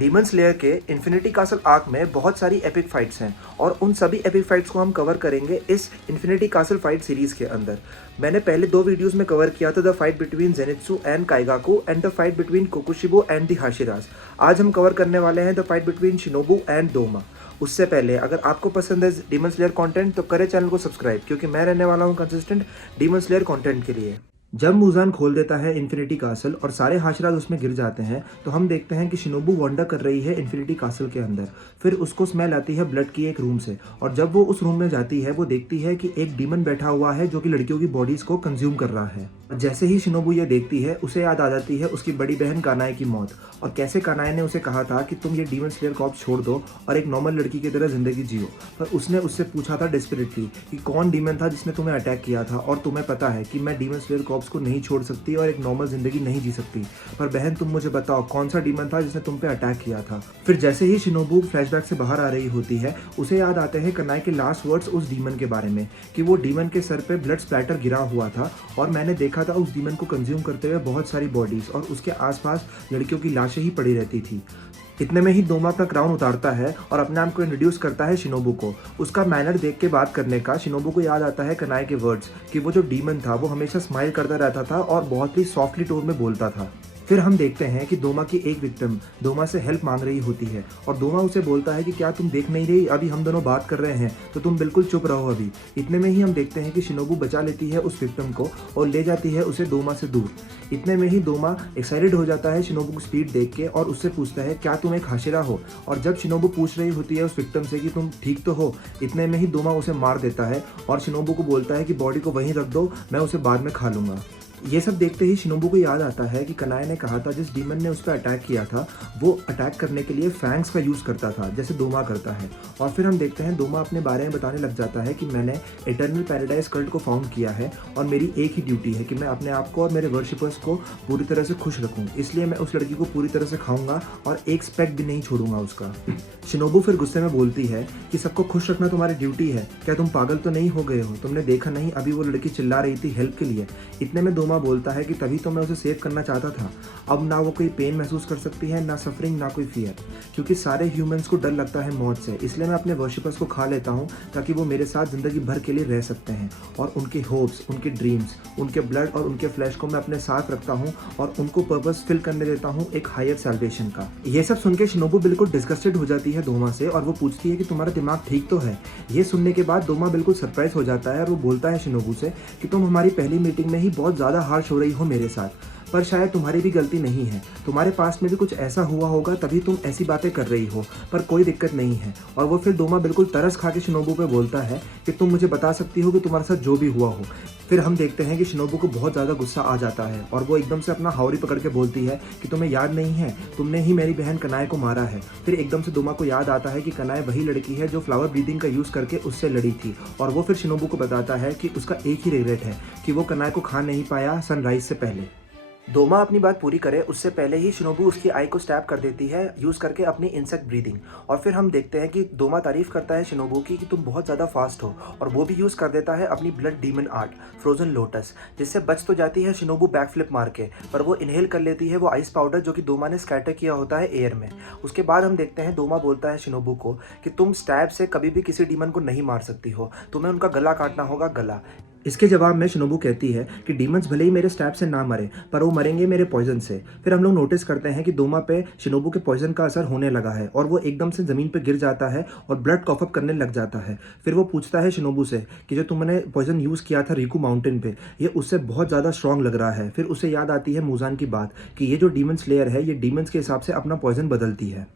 Demon slayer के infinity castle arc में बहुत सारी एपिक फाइट्स हैं और उन सभी एपिक फाइट्स को हम कवर करेंगे इस इन्फिनिटी कासल फाइट सीरीज के अंदर। मैंने पहले 2 वीडियोस में कवर किया था the fight between Zenitsu and Kaigaku and the fight between Kokushibo and the Hashiras. आज हम कवर करने वाले हैं the fight between Shinobu and Doma. उससे पहले अगर आपको पसंद है डीमन स्लेयर कंटेंट तो करें चैनल को सब्सक्राइब, क्योंकि मैं रहने वाला हूँ कंसिस्टेंट डीमन स्लेयर कंटेंट के लिए। जब मुजान खोल देता है इन्फिनिटी कासल और सारे हाशराज उसमें गिर जाते हैं तो हम देखते हैं कि शिनोबू वांडा कर रही है इन्फिनिटी कासल के अंदर। फिर उसको स्मेल आती है ब्लड की एक रूम से, और जब वो उस रूम में जाती है वो देखती है कि एक डीमन बैठा हुआ है जो कि लड़कियों की बॉडीज को कंज्यूम कर रहा है। जैसे ही शिनोबू ये देखती है उसे याद आ जाती है उसकी बड़ी बहन कानाए की मौत, और कैसे कानाए ने उसे कहा था कि तुम ये डीमन स्लेयर कॉर्प्स छोड़ दो और एक नॉर्मल लड़की की तरह जिंदगी जियो। पर उसने उससे पूछा था डेस्परेटली कि कौन डीमन था जिसने तुम्हें अटैक किया था, और तुम्हें पता है कि मैं डीमन स्लेयर कॉर्प्स को नहीं छोड़ सकती और एक नॉर्मल जिंदगी नहीं जी सकती, पर बहन तुम मुझे बताओ कौन सा डीमन था जिसने तुम पे अटैक किया था। फिर जैसे ही शिनोबू फ्लैशबैक से बाहर आ रही होती है उसे याद आते हैं कानाए के लास्ट वर्ड्स उस डीमन के बारे में, कि वो डीमन के सर पे ब्लड स्प्लैटर गिरा हुआ था और मैंने देखा था उस डीमन को कंज्यूम करते हुए बहुत सारी बॉडीज, और उसके आसपास लड़कियों की लाशें ही पड़ी रहती थी। इतने में ही डोमा अपना क्राउन उतारता है और अपने आप को इंट्रोड्यूस करता है शिनोबू को। उसका मैनर देख के बात करने का शिनोबू को याद आता है कानाए के वर्ड्स, कि वो जो डीमन था वो हमेशा स्माइल करता रहता था और बहुत ही सॉफ्टली टोन में बोलता था। फिर हम देखते हैं कि डोमा की एक विक्टिम डोमा से हेल्प मांग रही होती है और डोमा उसे बोलता है कि क्या तुम देख नहीं रही, अभी हम दोनों बात कर रहे हैं तो तुम बिल्कुल चुप रहो अभी। इतने में ही हम देखते हैं कि शिनोबू बचा लेती है उस विक्टिम को और ले जाती है उसे डोमा से दूर। इतने में ही डोमा एक्साइटेड हो जाता है शिनोबू की स्पीड देख के और उससे पूछता है क्या तुम एक हाशिरा हो, और जब शिनोबू पूछ रही होती है उस विक्टिम से कि तुम ठीक तो हो, इतने में ही डोमा उसे मार देता है और शिनोबू को बोलता है कि बॉडी को वहीं रख दो, मैं उसे बाद में खा लूंगा। ये सब देखते ही शिनोबू को याद आता है कि कानाए ने कहा था जिस डीमन ने उस पर अटैक किया था वो अटैक करने के लिए फैंग्स का यूज़ करता था जैसे डोमा करता है। और फिर हम देखते हैं डोमा अपने बारे में बताने लग जाता है कि मैंने इटर्नल पैराडाइज कल्ट को फाउंड किया है और मेरी एक ही ड्यूटी है कि मैं अपने आप को और मेरे वर्शिपर्स को पूरी तरह से खुश रखूँ, इसलिए मैं उस लड़की को पूरी तरह से खाऊंगा और एक स्पेक भी नहीं छोड़ूंगा उसका। शिनोबू फिर गुस्से में बोलती है कि सबको खुश रखना तुम्हारी ड्यूटी है, क्या तुम पागल तो नहीं हो गए हो, तुमने देखा नहीं अभी वो लड़की चिल्ला रही थी हेल्प के लिए। इतने में डोमा बोलता है कि तभी तो मैं उसे सेव करना चाहता था, अब ना वो कोई पेन महसूस कर सकती है, ना सफरिंग, ना कोई फियर, क्योंकि सारे ह्यूमंस को डर लगता है मौत से, इसलिए मैं अपने वर्शिपर्स को खा लेता हूँ ताकि वो मेरे साथ जिंदगी भर के लिए रह सकते हैं, और उनके होप्स, उनके ड्रीम्स, उनके ब्लड और उनके फ्लैश को मैं अपने साथ रखता हूँ और उनको पर्पस फिल करने देता हूँ एक हायर सैल्वेशन का। ये सब सुन के शिनोबू बिल्कुल डिस्गस्टेड हो जाती है डोमा से और वो पूछती है कि तुम्हारा दिमाग ठीक तो है। ये सुनने के बाद डोमा बिल्कुल सरप्राइज हो जाता है और वो बोलता है शिनोबू से कि तुम हमारी पहली मीटिंग में ही बहुत ज़्यादा हार्श हो रही हो मेरे साथ, पर शायद तुम्हारी भी गलती नहीं है, तुम्हारे पास में भी कुछ ऐसा हुआ होगा तभी तुम ऐसी बातें कर रही हो, पर कोई दिक्कत नहीं है। और वो फिर डोमा बिल्कुल तरस खा के शिनोबू पे बोलता है कि तुम मुझे बता सकती हो कि तुम्हारे साथ जो भी हुआ हो। फिर हम देखते हैं कि शिनोबू को बहुत ज़्यादा गुस्सा आ जाता है और वो एकदम से अपना हावरी पकड़ के बोलती है कि तुम्हें याद नहीं है, तुमने ही मेरी बहन कानाए को मारा है। फिर एकदम से डोमा को याद आता है कि कानाए वही लड़की है जो फ्लावर ब्रीदिंग का यूज़ करके उससे लड़ी थी, और वो फिर शिनोबू को बताता है कि उसका एक ही रिग्रेट है कि वो कानाए को खा नहीं पाया सनराइज से पहले। डोमा अपनी बात पूरी करे उससे पहले ही शिनोबू उसकी आई को स्टैब कर देती है यूज़ करके अपनी इंसेक्ट ब्रीदिंग, और फिर हम देखते हैं कि डोमा तारीफ करता है शिनोबू की कि तुम बहुत ज़्यादा फास्ट हो, और वो भी यूज़ कर देता है अपनी blood demon art frozen lotus, जिससे बच तो जाती है शिनोबू बैकफ्लिप मार के, पर वो इनहेल कर लेती है वो आइस पाउडर जो कि डोमा ने स्कैटर किया होता है एयर में। उसके बाद हम देखते हैं डोमा बोलता है शिनोबू को कि तुम स्टैब से कभी भी किसी डीमन को नहीं मार सकती हो, तुम्हें उनका गला काटना होगा, गला। इसके जवाब में शिनोबू कहती है कि डीमंस भले ही मेरे स्टैब से ना मरे पर वो मरेंगे मेरे पॉइजन से। फिर हम लोग नोटिस करते हैं कि डोमा पे शिनोबू के पॉइजन का असर होने लगा है और वो एकदम से ज़मीन पे गिर जाता है और ब्लड कॉफ अप करने लग जाता है। फिर वो पूछता है शिनोबू से कि जो तुमने पॉइजन यूज़ किया था रिकू माउंटेन पे, ये उससे बहुत ज़्यादा स्ट्रॉन्ग लग रहा है। फिर उसे याद आती है मुजान की बात कि ये जो डीमन स्लेयर है ये डीमंस के हिसाब से अपना पॉइजन बदलती है।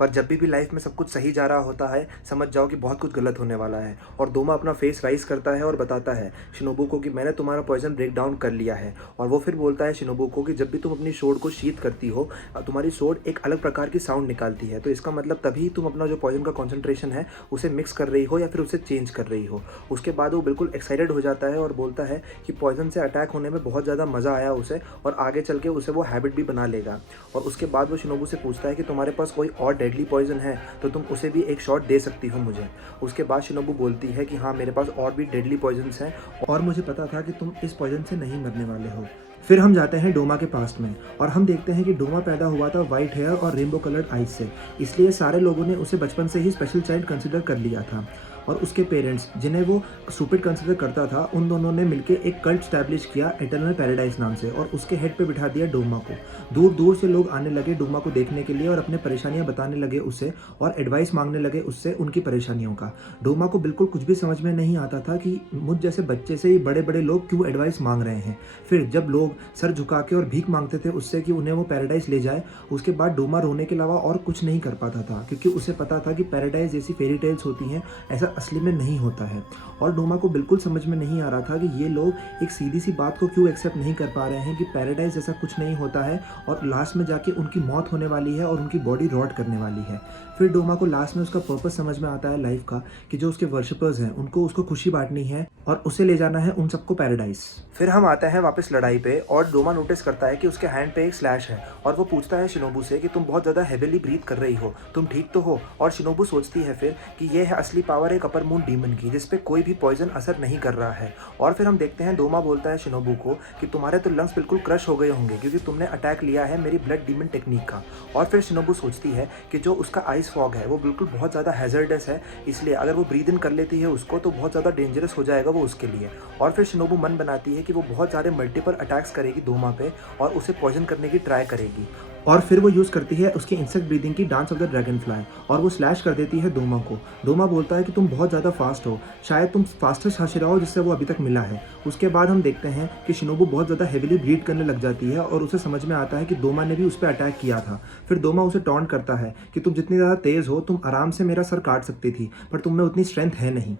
पर जब भी लाइफ में सब कुछ सही जा रहा होता है समझ जाओ कि बहुत कुछ गलत होने वाला है, और डोमा अपना फेस राइज करता है और बताता है शिनोबू को कि मैंने तुम्हारा पॉइजन ब्रेक डाउन कर लिया है। और वो फिर बोलता है शिनोबू को कि जब भी तुम अपनी सोड को शीत करती हो तुम्हारी सोड एक अलग प्रकार की साउंड निकालती है, तो इसका मतलब तभी तुम अपना जो पॉइजन का कॉन्सेंट्रेशन है उसे मिक्स कर रही हो या फिर उसे चेंज कर रही हो। उसके बाद वो बिल्कुल एक्साइटेड हो जाता है और बोलता है कि पॉइजन से अटैक होने में बहुत ज़्यादा मज़ा आया उसे, और आगे चल के उसे वो हैबिट भी बना लेगा। और उसके बाद वो शिनोबू से पूछता है कि तुम्हारे पास कोई और डेडली पॉइजन है तो तुम उसे भी एक शॉट दे सकती हो मुझे। उसके बाद शिनोबू बोलती है कि हाँ मेरे पास और भी डेडली पॉइजन्स हैं और मुझे पता था कि तुम इस पॉइजन से नहीं मरने वाले हो। फिर हम जाते हैं डोमा के पास्ट में और हम देखते हैं कि डोमा पैदा हुआ था वाइट हेयर और रेनबो कलर्ड आइज से, इसलिए सारे लोगों ने उसे बचपन से ही स्पेशल चाइल्ड कंसिडर कर लिया था। और उसके पेरेंट्स, जिन्हें वो स्टूपिड कंसिडर करता था, उन दोनों ने मिलकर एक कल्ट स्टैब्लिश किया इटर्नल पैराडाइज नाम से और उसके हेड पे बिठा दिया डोमा को। दूर दूर से लोग आने लगे डोमा को देखने के लिए और अपने परेशानियां बताने लगे उसे और एडवाइस मांगने लगे उससे उनकी परेशानियों का। डोमा को बिल्कुल कुछ भी समझ में नहीं आता था कि मुझ जैसे बच्चे से ये बड़े बड़े लोग क्यों एडवाइस मांग रहे हैं। फिर जब लोग सर झुका के और भीख मांगते थे उससे कि उन्हें वो पैराडाइज ले जाए, उसके बाद डोमा रोने के अलावा और कुछ नहीं कर पाता था, क्योंकि उसे पता था कि पैराडाइज जैसी फेरी टेल्स होती हैं, ऐसा असली में नहीं होता है। और डोमा को बिल्कुल समझ में नहीं आ रहा था कि ये लोग एक सीधी सी बात को क्यों एक्सेप्ट नहीं कर पा रहे हैं कि पैराडाइज जैसा कुछ नहीं होता है और लास्ट में जाके उनकी मौत होने वाली है और उनकी बॉडी रॉट करने वाली है। फिर डोमा को लास्ट में उसका पर्पस समझ में आता है लाइफ का, कि जो उसके वर्शिपर्स हैं उनको उसको खुशी बांटनी है और उसे ले जाना है उन सबको पैराडाइज। फिर हम आते हैं वापस लड़ाई पे और डोमा नोटिस करता है कि उसके हैंड पे एक स्लैश है और वो पूछता है शिनोबू से कि तुम बहुत ज़्यादा हेवीली ब्रीथ कर रही हो, तुम ठीक तो हो? और शिनोबू सोचती है फिर कि ये है असली पावर एक अपर मून डीमन की, जिसपे कोई भी पॉइजन असर नहीं कर रहा है। और फिर हम देखते हैं डोमा बोलता है शिनोबू को कि तुम्हारे तो लंग्स बिल्कुल क्रश हो गए होंगे क्योंकि तुमने अटैक लिया है मेरी ब्लड डीमन टेक्निक का। और फिर शिनोबू सोचती है कि जो उसका आइस फॉग है वो बिल्कुल बहुत ज़्यादा हैजर्डस है, इसलिए अगर वो ब्रीद इन कर लेती है उसको तो बहुत ज़्यादा डेंजरस हो जाएगा वो उसके लिए। और फिर शिनोबू मन बनाती है कि वो बहुत सारे मल्टीपल अटैक्स करेगी डोमा पे और उसे पॉइजन करने की ट्राई करेगी। और फिर वो यूज़ करती है उसकी इंसेक्ट ब्रीदिंग की dance of the dragon fly और वो स्लैश कर देती है डोमा को। डोमा बोलता है कि तुम बहुत ज़्यादा फास्ट हो, शायद तुम फास्टेस्ट हाशिरा हो जिससे वो अभी तक मिला है। उसके बाद हम देखते हैं कि शिनोबू बहुत ज़्यादा हेविली ब्रीड करने लग जाती है और उसे समझ में आता है कि डोमा ने भी उस पर अटैक किया था। फिर डोमा उसे टॉन्ट करता है कि तुम जितनी ज़्यादा तेज़ हो तुम आराम से मेरा सर काट सकती थी, पर तुम में उतनी स्ट्रेंथ है नहीं।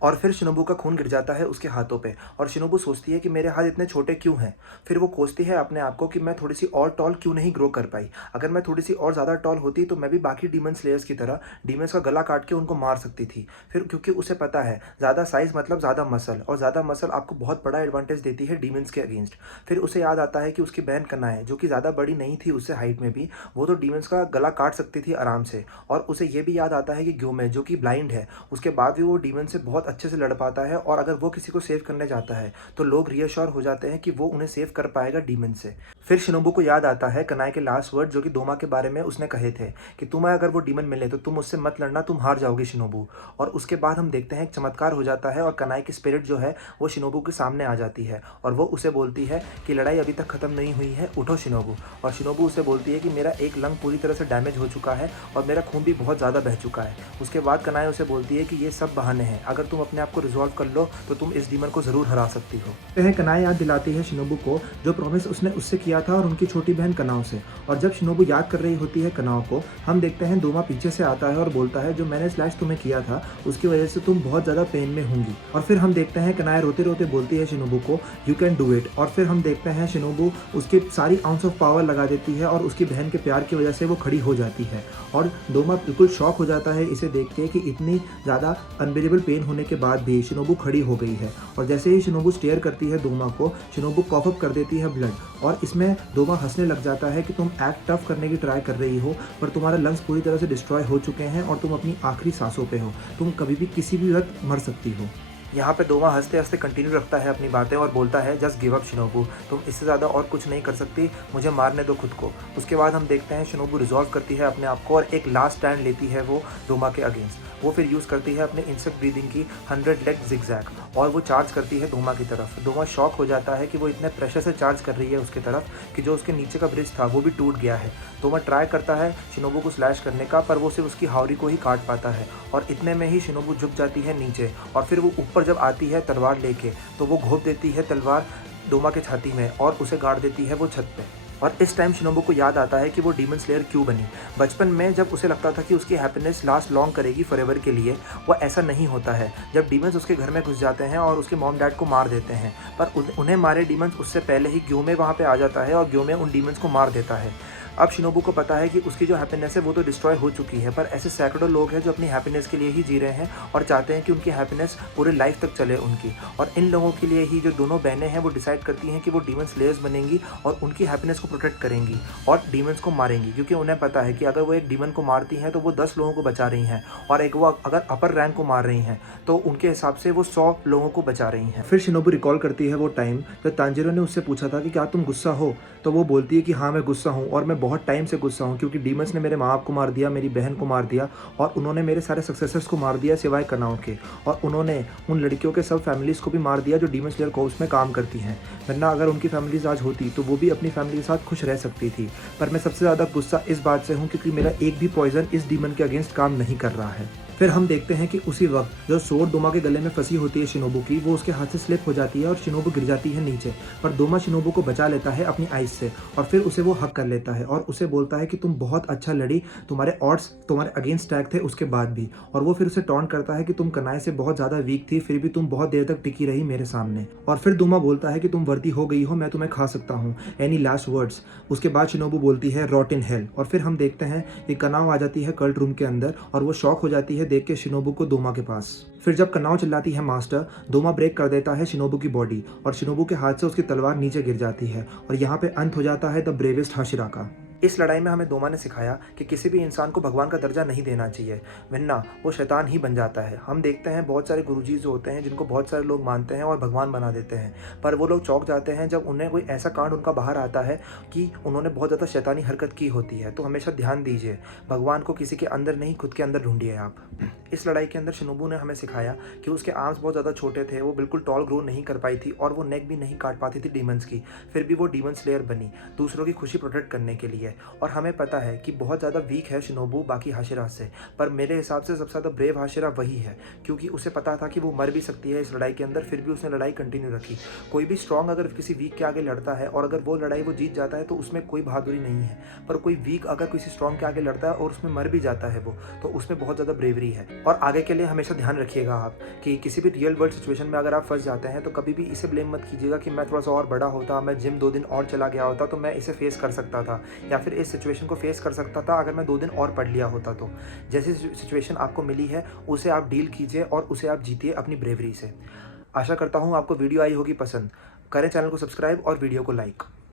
और फिर शिनोबू का खून गिर जाता है उसके हाथों पे और शिनोबू सोचती है कि मेरे हाथ इतने छोटे क्यों हैं। फिर वो कोसती है अपने आप को कि मैं थोड़ी सी और टॉल क्यों नहीं ग्रो कर पाई। अगर मैं थोड़ी सी और ज़्यादा टॉल होती तो मैं भी बाकी डीमन स्लेयर्स की तरह डीमंस का गला काट के उनको मार सकती थी। फिर क्योंकि उसे पता है ज़्यादा साइज़ मतलब ज़्यादा मसल और ज़्यादा मसल आपको बहुत बड़ा एडवांटेज देती है डीमंस के अगेंस्ट। फिर उसे याद आता है कि उसकी बहन कनाए, जो कि ज़्यादा बड़ी नहीं थी उससे हाइट में भी, वो तो डीमंस का गला काट सकती थी आराम से। और उसे ये भी याद आता है कि ग्योमे, जो कि ब्लाइंड है, उसके बाद भी वो डीमन से बहुत अच्छे से लड़ पाता है और अगर वो किसी को सेव करने जाता है तो लोग रियश्योर हो जाते हैं कि वो उन्हें सेव कर पाएगा डीमन से। फिर शिनोबू को याद आता है कनाए के लास्ट वर्ड जो कि डोमा के बारे में उसने कहे थे कि तुम्हें अगर वो डीमन मिले तो तुम उससे मत लड़ना, तुम हार जाओगे शिनोबू। और उसके बाद हम देखते हैं एक चमत्कार हो जाता है और कनाए की स्पिरिट जो है वो शिनोबू के सामने आ जाती है और वो उसे बोलती है कि लड़ाई अभी तक खत्म नहीं हुई है, उठो शिनोबू। और शिनोबू उसे बोलती है कि मेरा एक लंग पूरी तरह से डैमेज हो चुका है और मेरा खून भी बहुत ज़्यादा बह चुका है। उसके बाद कनाए उसे बोलती है कि ये सब बहाने हैं, अगर तुम अपने आप को रिजॉल्व कर लो तो तुम इस डीमन को ज़रूर हरा सकती हो। वह कनाए याद दिलाती है शिनोबू को जो प्रॉमिस उसने उससे किया था और उनकी छोटी बहन कनाओ से। और जब शिनोबू याद कर रही होती है कनाओ को, हम देखते हैं डोमा पीछे से आता है और बोलता है जो मैंने स्लैश तुम्हें किया था उसकी वजह से तुम बहुत ज़्यादा पेन में होंगी। और फिर हम देखते हैं कनाए रोते रोते बोलती है शिनोबू को यू कैन डू इट। और फिर हम देखते हैं शिनोबू उसकी सारी आउंस ऑफ पावर लगा देती है और उसकी बहन के प्यार की वजह से वो खड़ी हो जाती है। और डोमा बिल्कुल शॉक हो जाता है इसे देख के कि इतनी ज़्यादा अनबिलीवेबल पेन होने के बाद भी शिनोबू खड़ी हो गई है। और जैसे ही शिनोबू स्टेयर करती है डोमा को, शिनोबू कॉफ अप कर देती है ब्लड और इसमें डोमा हंसने लग जाता है कि तुम एक्ट टफ करने की ट्राई कर रही हो पर तुम्हारे लंग्स पूरी तरह से डिस्ट्रॉय हो चुके हैं और तुम अपनी आखिरी सांसों पे हो, तुम कभी भी किसी भी वक्त मर सकती हो। यहाँ पे डोमा हंसते हंसते कंटिन्यू रखता है अपनी बातें और बोलता है जस्ट गिव अप शिनोबू, तुम इससे ज़्यादा और कुछ नहीं कर सकती, मुझे मारने दो खुद को। उसके बाद हम देखते हैं शिनोबू रिजॉल्व करती है अपने आप को और एक लास्ट स्टैंड लेती है वो डोमा के अगेंस्ट। वो फिर यूज़ करती है अपने इंसेक्ट ब्रीदिंग की 100 लेग जिगजैग और वो चार्ज करती है डोमा की तरफ। डोमा शॉक हो जाता है कि वो इतने प्रेशर से चार्ज कर रही है उसकी तरफ कि जो उसके नीचे का ब्रिज था वो भी टूट गया है। डोमा ट्राई करता है शिनोबू को स्लैश करने का पर वो सिर्फ उसकी हावरी को ही काट पाता है और इतने में ही शिनोबू झुक जाती है नीचे और फिर वो ऊपर जब आती है तलवार लेके तो वो घोंप देती है तलवार डोमा के छाती में और उसे गाड़ देती है वो छत पे। और इस टाइम शिनोबू को याद आता है कि वो डीमन स्लेयर क्यों बनी। बचपन में जब उसे लगता था कि उसकी हैप्पीनेस लास्ट लॉन्ग करेगी फॉरएवर के लिए, वो ऐसा नहीं होता है। जब डीमंस उसके घर में घुस जाते हैं और उसके मॉम डैड को मार देते हैं, पर उन्हें मारे डीमंस उससे पहले ही ग्योमे वहाँ पे आ जाता है और ग्योमे उन डीमंस को मार देता है। अब शिनोबू को पता है कि उसकी जो हैप्पीनेस है वो तो डिस्ट्रॉय हो चुकी है, पर ऐसे सैकड़ों लोग हैं जो अपनी हैप्पीनेस के लिए ही जी रहे हैं और चाहते हैं कि उनकी हैप्पीनेस पूरे लाइफ तक चले उनकी। और इन लोगों के लिए ही जो दोनों बहनें हैं वो डिसाइड करती हैं कि वो डीमन स्लेयर्स बनेंगी और उनकी हैप्पीनेस को प्रोटेक्ट करेंगी और डीमंस को मारेंगी, क्योंकि उन्हें पता है कि अगर वो एक डीमन को मारती हैं तो वो 10 लोगों को बचा रही हैं, और एक वो अगर अपर रैंक को मार रही हैं तो उनके हिसाब से वो 100 लोगों को बचा रही हैं। फिर शिनोबू रिकॉल करती है वो टाइम जब तांजीरो ने उससे पूछा था कि क्या तुम गुस्सा हो, तो वो बोलती है कि हाँ मैं गुस्सा हूँ और मैं बहुत टाइम से गुस्सा हूँ, क्योंकि डीमंस ने मेरे माँ बाप को मार दिया, मेरी बहन को मार दिया और उन्होंने मेरे सारे सक्सेसर्स को मार दिया सिवाय कनाओ के, और उन्होंने उन लड़कियों के सब फैमिलीज़ को भी मार दिया जो डीमन स्लेयर कोर्स में काम करती हैं। वरना अगर उनकी फैमिलीज आज होती तो वो भी अपनी फैमिली के साथ खुश रह सकती थी। पर मैं सबसे ज़्यादा गुस्सा इस बात से हूँ क्योंकि मेरा एक भी पॉइजन इस डीमन के अगेंस्ट काम नहीं कर रहा है। फिर हम देखते हैं कि उसी वक्त जो सोर्ड दोमा के गले में फंसी होती है शिनोबू की, वो उसके हाथ से स्लिप हो जाती है और शिनोबू गिर जाती है नीचे, पर दोमा शिनोबू को बचा लेता है अपनी आइस से और फिर उसे वो हक कर लेता है और उसे बोलता है कि तुम बहुत अच्छा लड़ी, तुम्हारे ऑड्स तुम्हारे अगेंस्ट टैग थे उसके बाद भी। और वो फिर उसे टॉन्ट करता है कि तुम कनाए से बहुत ज़्यादा वीक थी, फिर भी तुम बहुत देर तक टिकी रही मेरे सामने। और फिर दोमा बोलता है कि तुम वर्दी हो गई हो, मैं तुम्हें खा सकता हूँ, एनी लास्ट वर्ड्स। उसके बाद शिनोबू बोलती है रॉट इन हेल। और फिर हम देखते हैं कि कनाव आ जाती है कल्ट रूम के अंदर और वो शॉक हो जाती है देख के शिनोबू को दोमा के पास। फिर जब कनाव चिल्लाती है मास्टर, दोमा ब्रेक कर देता है शिनोबू की बॉडी और शिनोबू के हाथ से उसकी तलवार नीचे गिर जाती है और यहाँ पे अंत हो जाता है द ब्रेवेस्ट हाशिरा का। इस लड़ाई में हमें दोमा ने सिखाया कि किसी भी इंसान को भगवान का दर्जा नहीं देना चाहिए, वरना वो शैतान ही बन जाता है। हम देखते हैं बहुत सारे गुरुजी जो होते हैं जिनको बहुत सारे लोग मानते हैं और भगवान बना देते हैं, पर वो लोग चौंक जाते हैं जब उन्हें कोई ऐसा कांड उनका बाहर आता है कि उन्होंने बहुत ज़्यादा शैतानी हरकत की होती है। तो हमेशा ध्यान दीजिए, भगवान को किसी के अंदर नहीं खुद के अंदर ढूंढिए आप। इस लड़ाई के अंदर शिनोबू ने हमें सिखाया कि उसके आर्म्स बहुत ज़्यादा छोटे थे, वो बिल्कुल टॉल ग्रो नहीं कर पाई थी और वो नेक भी नहीं काट पाती थी डीमंस की, फिर भी वो डीमन स्लेयर बनी दूसरों की खुशी प्रोटेक्ट करने के लिए। और हमें पता है कि बहुत ज़्यादा वीक है शिनोबू बाकी हाशिरा से, पर मेरे हिसाब से सबसे ज़्यादा ब्रेव हाशिरा वही है, क्योंकि उसे पता था कि वो मर भी सकती है इस लड़ाई के अंदर, फिर भी उसने लड़ाई कंटिन्यू रखी। कोई भी स्ट्रांग अगर किसी वीक के आगे लड़ता है और अगर वो लड़ाई वो जीत जाता है तो उसमें कोई बहादुरी नहीं है, पर कोई वीक अगर किसी स्ट्रांग के आगे लड़ता है और उसमें मर भी जाता है वो, तो उसमें बहुत ज़्यादा ब्रेवरी है। और आगे के लिए हमेशा ध्यान रखिएगा आप कि किसी भी रियल वर्ल्ड सिचुएशन में अगर आप फंस जाते हैं तो कभी भी इसे ब्लेम मत कीजिएगा कि मैं थोड़ा सा और बड़ा होता, मैं जिम 2 दिन और चला गया होता तो मैं इसे फेस कर सकता था, या फिर इस सिचुएशन को फेस कर सकता था अगर मैं 2 दिन और पढ़ लिया होता। तो जैसी सिचुएशन आपको मिली है उसे आप डील कीजिए और उसे आप जीतिए अपनी ब्रेवरी से। आशा करता हूँ आपको वीडियो आई होगी पसंद। करें चैनल को सब्सक्राइब और वीडियो को लाइक।